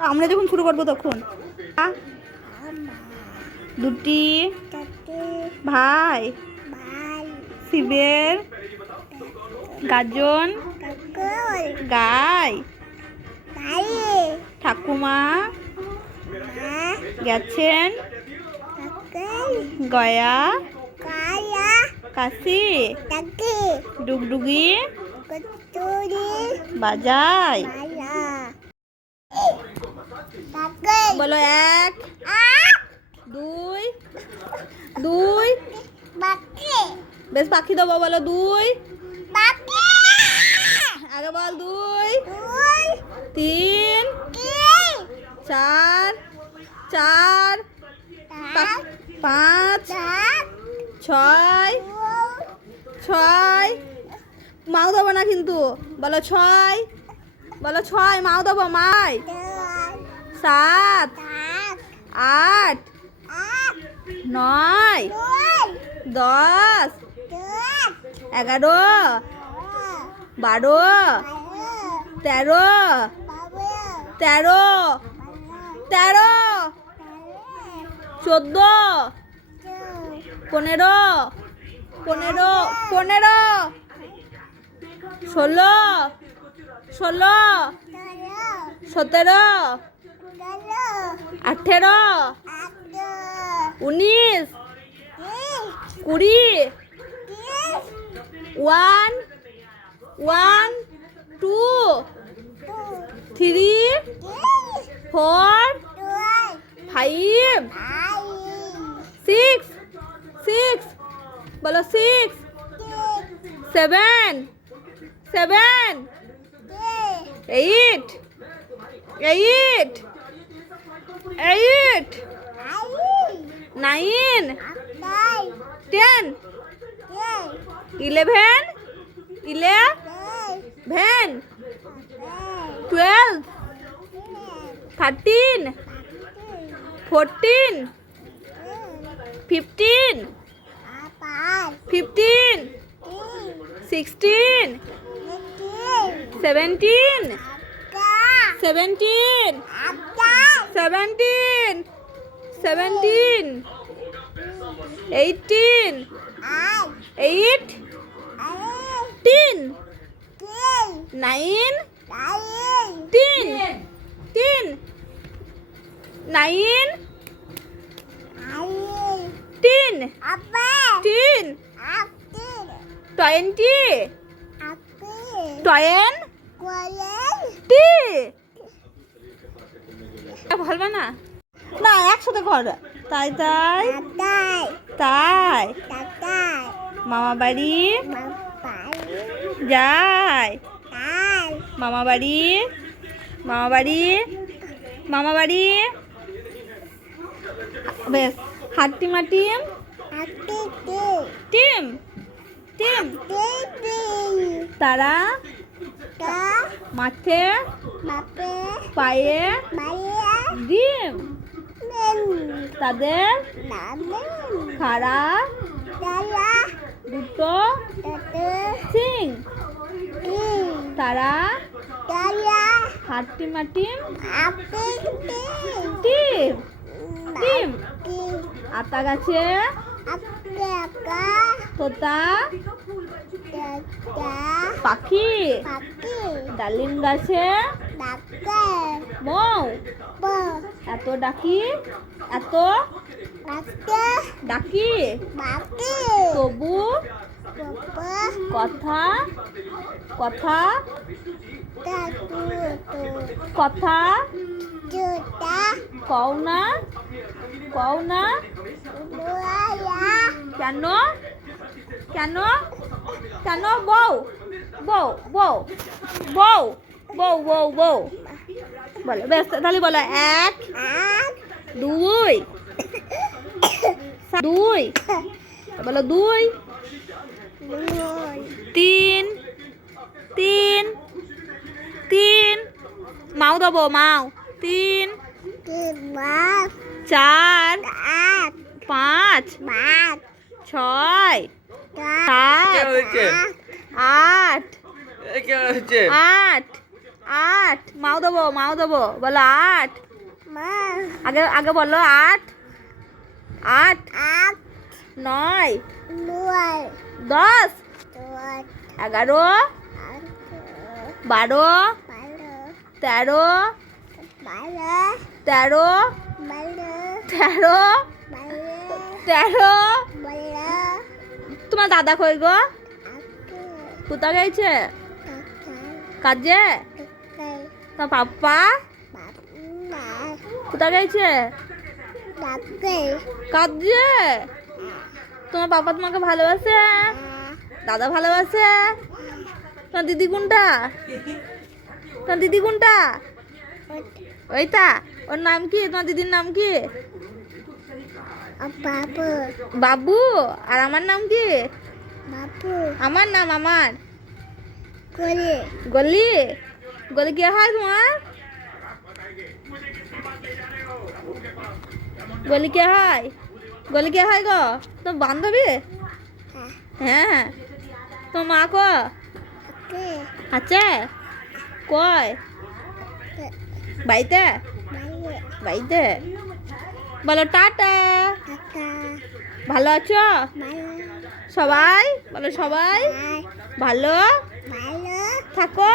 আমরা যখন শুরু করবো তখন দুটি ভাই শিবের গাজন গায় ঠাকুমা গেছেন গয়া কাশি ডুগডুগি বাজায়। বলো এক দুই দুই বেশ পাখি দেবো বলো দুই আগে বল দুই তিন চার চার পাঁচ ছয় ছয় মাও দেবো না কিন্তু বলো ছয় বলো ছয় মাও দেবো মাই সাত আট নয় দশ এগারো বারো তেরো তেরো তেরো চোদ্দো পনেরো পনেরো পনেরো ষোলো ষোলো সতেরো আঠেরো উনিশ কুড়ি one one two three four five six six বলো six seven seven eight eight eight nine ten eleven eleven twelve thirteen fourteen fifteen fifteen sixteen seventeen seventeen seventeen seventeen eighteen eighteen nineteen teen nineteen teen twenty twenty বলবে না না একসাথে কর তাই তাই তাই মামা বাড়ি যায় মামা বাড়ি মামা বাড়ি মামা বাড়ি বেশ হাট্টিমা টিম টিম টিম তারা মাঠে পায়ে ডিম তাদের খাড়া দুটো সিং তারা হাট্টিমা টিম টিম টিম আতা গাছে তোতা পাখি ডালিম গাছে মৌ এত ডাকি এত ডাকি তবু কথা কথা কথা কও না কও না কেন কেন কেন বউ বউ বউ বউ বউ বউ বউ বলো বেশ তাহলে বলো এক দুই দুই বলো দুই তিন তিন তিন মাও দেবো মাও তিন চার পাঁচ ছয় সাত আট আট আট। মাও দেবো বলো আট। আগে আগে বলো আট। আট। নয়। 10 11 12 13 13 13 তোমার দাদা কই গো? কোথা গেছে? কাজে? তোমার পাপ্পা কোথা গেছে? কাজে? তোমার পাপা তোমাকে ভালোবাসে? দাদা ভালোবাসে? তোমার দিদি কোনটা? তোমার দিদি কোনটা? ওইটা। ওর নাম কি? তোমার দিদির নাম কি? বাবু। আর আমার নাম কি? আমার নাম আমার গলি। গলি কে হয় তোমার? গলি কে হয়? গলি কে হয় গো? তোমার বান্ধবী? হ্যাঁ। তোমার মা কো আছে? কয়? বাড়িতে? বাড়িতে। বলো টাটা। ভালো আছো সবাই? বলো সবাই ভালো থাকো।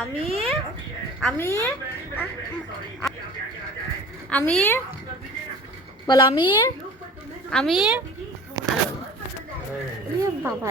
আমি আমি আমি বলো আমি আমি বাবা।